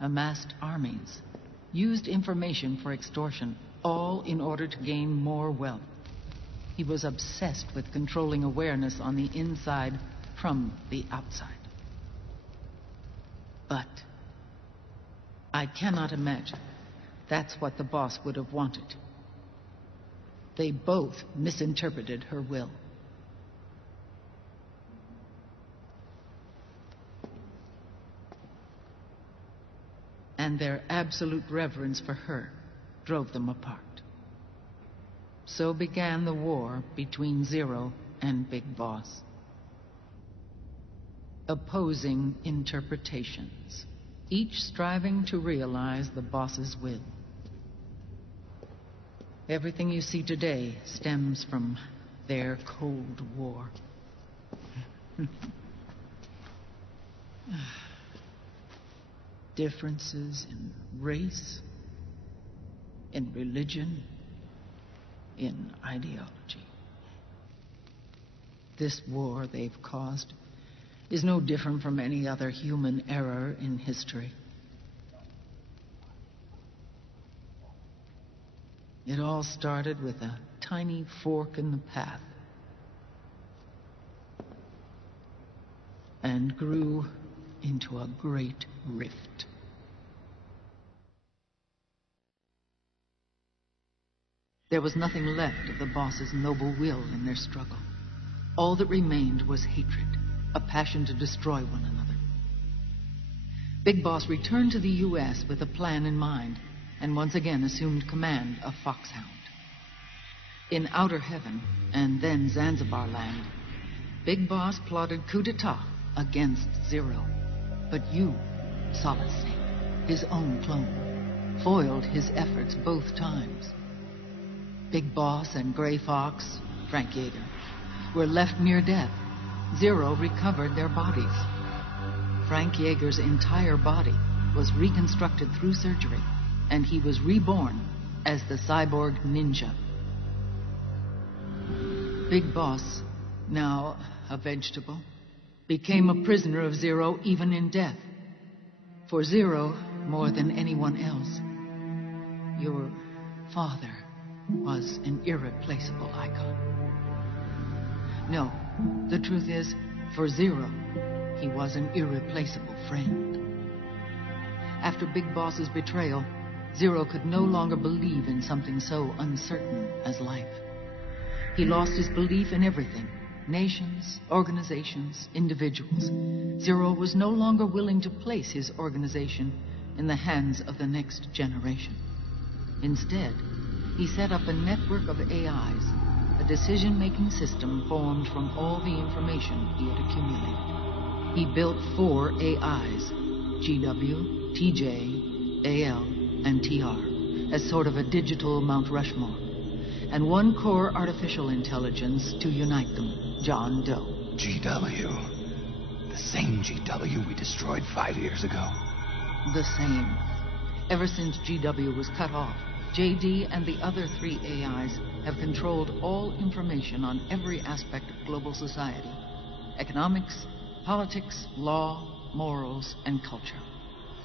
amassed armies, used information for extortion, all in order to gain more wealth. He was obsessed with controlling awareness on the inside from the outside. But I cannot imagine that's what the boss would have wanted. They both misinterpreted her will. And their absolute reverence for her drove them apart. So began the war between Zero and Big Boss. Opposing interpretations, each striving to realize the boss's will. Everything you see today stems from their Cold War. Differences in race, in religion, in ideology. This war they've caused is no different from any other human error in history. It all started with a tiny fork in the path and grew into a great rift. There was nothing left of the boss's noble will in their struggle. All that remained was hatred, a passion to destroy one another. Big Boss returned to the U.S. with a plan in mind, and once again assumed command of Foxhound. In Outer Heaven, and then Zanzibar Land, Big Boss plotted coup d'etat against Zero. But you, Solid Snake, his own clone, foiled his efforts both times. Big Boss and Gray Fox, Frank Yeager, were left near death. Zero recovered their bodies. Frank Yeager's entire body was reconstructed through surgery, and he was reborn as the cyborg ninja. Big Boss, now a vegetable, became a prisoner of Zero even in death. For Zero, more than anyone else, your father was an irreplaceable icon. No, the truth is, for Zero, he was an irreplaceable friend. After Big Boss's betrayal, Zero could no longer believe in something so uncertain as life. He lost his belief in everything. Nations, organizations, individuals. Zero was no longer willing to place his organization in the hands of the next generation. Instead, he set up a network of AIs, a decision-making system formed from all the information he had accumulated. He built 4 AIs, GW, TJ, AL, and TR, as sort of a digital Mount Rushmore, and 1 core artificial intelligence to unite them, John Doe. GW. The same GW we destroyed 5 years ago. The same. Ever since GW was cut off, JD and the other 3 AIs have controlled all information on every aspect of global society. Economics, politics, law, morals, and culture.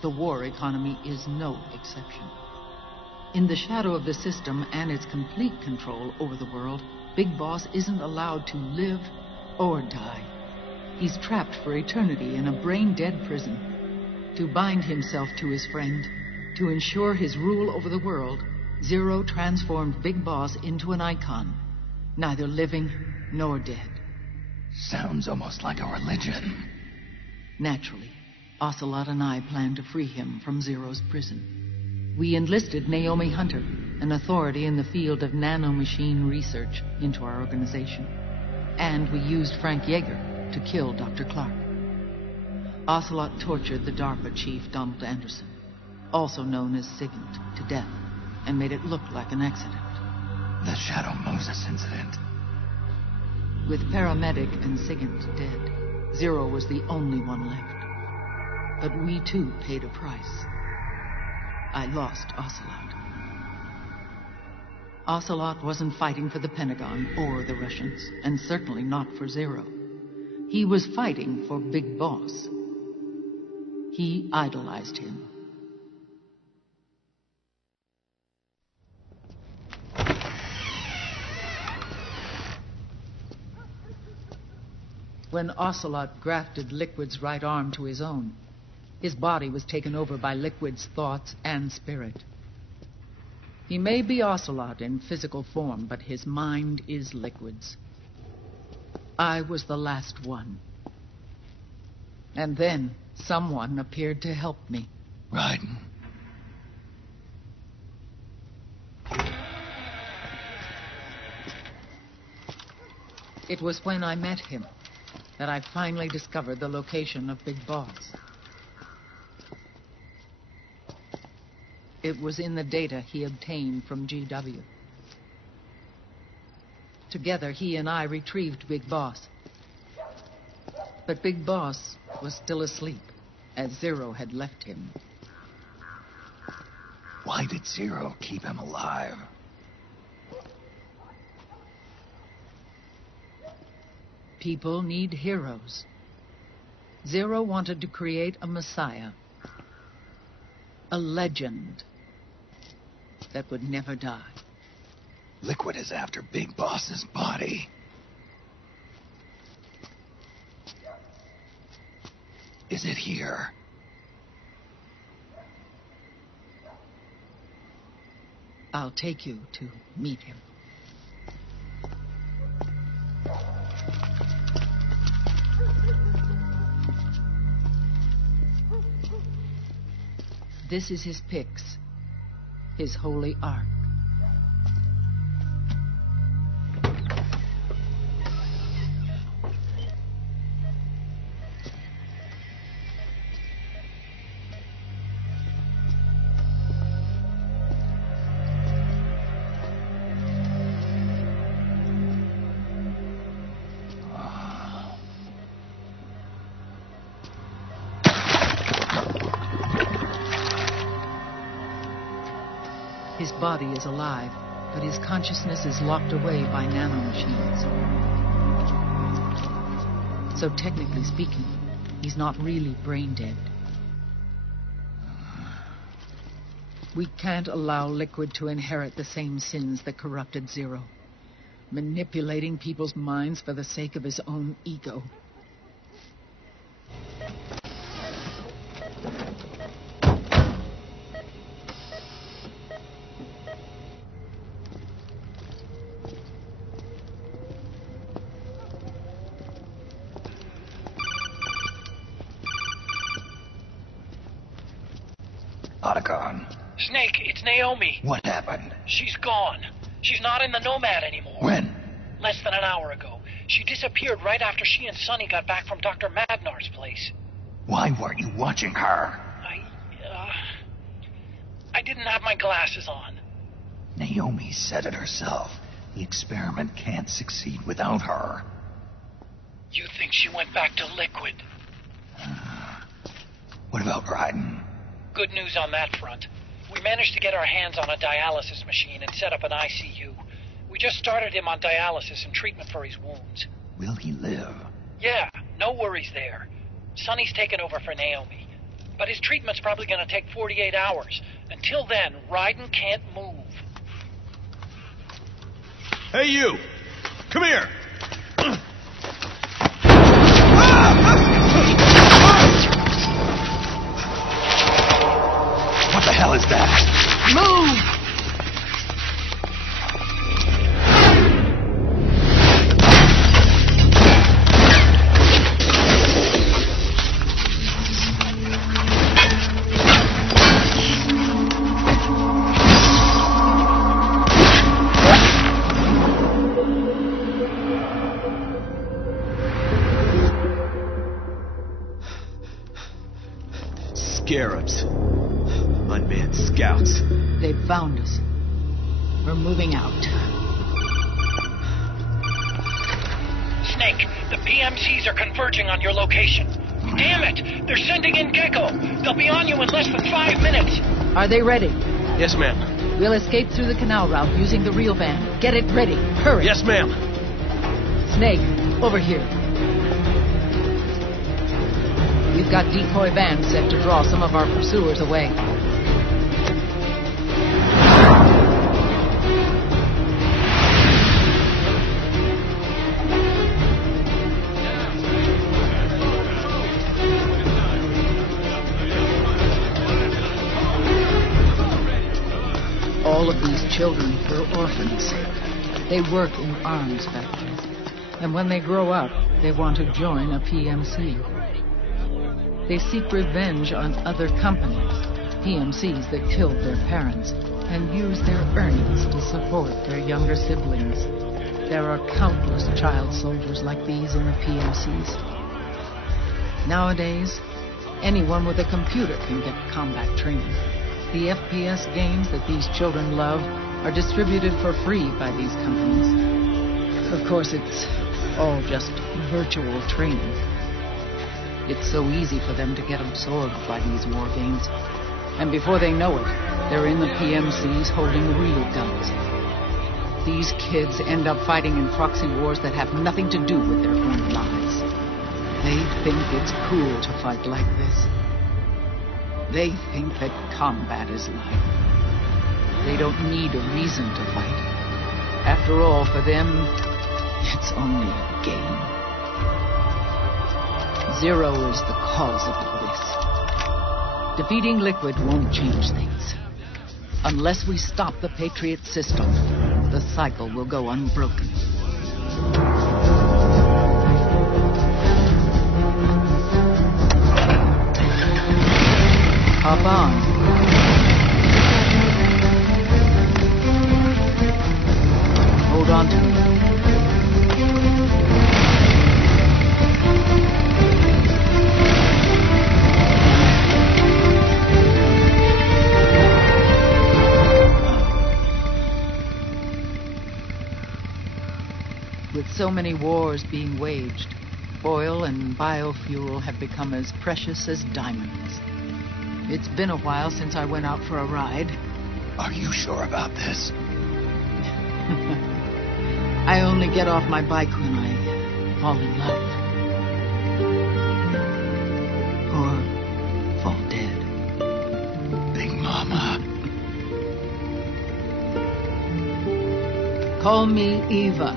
The war economy is no exception. In the shadow of the system and its complete control over the world, Big Boss isn't allowed to live or die. He's trapped for eternity in a brain-dead prison. To bind himself to his friend, to ensure his rule over the world, Zero transformed Big Boss into an icon, neither living nor dead. Sounds almost like a religion. Naturally, Ocelot and I planned to free him from Zero's prison. We enlisted Naomi Hunter, an authority in the field of nanomachine research, into our organization. And we used Frank Yeager to kill Dr. Clark. Ocelot tortured the DARPA chief, Donald Anderson, also known as Sigint, to death, and made it look like an accident. The Shadow Moses incident. With Paramedic and Sigint dead, Zero was the only one left. But we too paid a price. I lost Ocelot. Ocelot wasn't fighting for the Pentagon or the Russians, and certainly not for Zero. He was fighting for Big Boss. He idolized him, When Ocelot grafted Liquid's right arm to his own, his body was taken over by Liquid's thoughts and spirit. He may be Ocelot in physical form, but his mind is Liquid's. I was the last one. And then someone appeared to help me. Raiden. It was when I met him that I finally discovered the location of Big Boss. It was in the data he obtained from GW. Together, he and I retrieved Big Boss. But Big Boss was still asleep, as Zero had left him. Why did Zero keep him alive? People need heroes. Zero wanted to create a messiah. A legend that would never die. Liquid is after Big Boss's body. Is it here? I'll take you to meet him. This is his pyx, his holy ark. His body is alive, but his consciousness is locked away by nanomachines. So technically speaking, he's not really brain dead. We can't allow Liquid to inherit the same sins that corrupted Zero, manipulating people's minds for the sake of his own ego. Otacon. Snake, it's Naomi. What happened? She's gone. She's not in the Nomad anymore. When? Less than an hour ago. She disappeared right after she and Sonny got back from Dr. Magnar's place. Why weren't you watching her? I didn't have my glasses on. Naomi said it herself. The experiment can't succeed without her. You think she went back to Liquid? What about Raiden? Good news on that front. We managed to get our hands on a dialysis machine and set up an ICU. We just started him on dialysis and treatment for his wounds. Will he live? Yeah, no worries there. Sonny's taken over for Naomi. But his treatment's probably going to take 48 hours. Until then, Raiden can't move. Hey, you! Come here! What the hell is that? Move! Scarabs. Unmanned scouts. They've found us. We're moving out. Snake, the PMCs are converging on your location. Damn it! They're sending in Gecko! They'll be on you in less than 5 minutes! Are they ready? Yes, ma'am. We'll escape through the canal route using the real van. Get it ready. Hurry. Yes, ma'am. Snake, over here. We've got decoy vans set to draw some of our pursuers away. All of these children were orphans. They work in arms factories. And when they grow up, they want to join a PMC. They seek revenge on other companies, PMCs that killed their parents, and use their earnings to support their younger siblings. There are countless child soldiers like these in the PMCs. Nowadays, anyone with a computer can get combat training. The FPS games that these children love are distributed for free by these companies. Of course, it's all just virtual training. It's so easy for them to get absorbed by these war games. And before they know it, they're in the PMCs holding real guns. These kids end up fighting in proxy wars that have nothing to do with their own lives. They think it's cool to fight like this. They think that combat is life. They don't need a reason to fight. After all, for them, it's only a game. Zero is the cause of all this. Defeating Liquid won't change things. Unless we stop the Patriot system, the cycle will go unbroken. Hop on. Hold on to me. With so many wars being waged, oil and biofuel have become as precious as diamonds. It's been a while since I went out for a ride. Are you sure about this? I only get off my bike when I fall in love. Or fall dead. Big Mama. Call me Eva.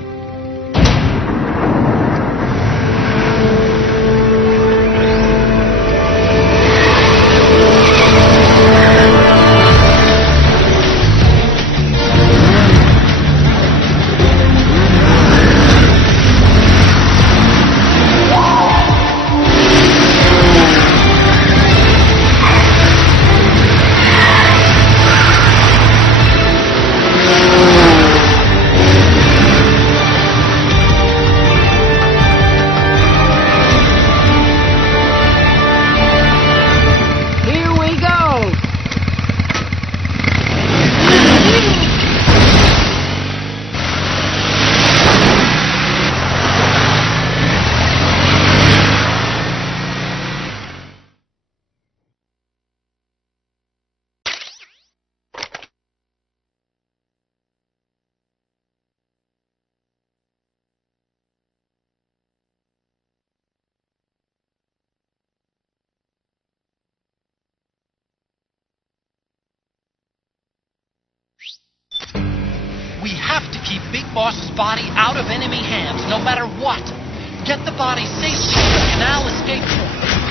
We have to keep Big Boss's body out of enemy hands, no matter what. Get the body safely to the canal escape point.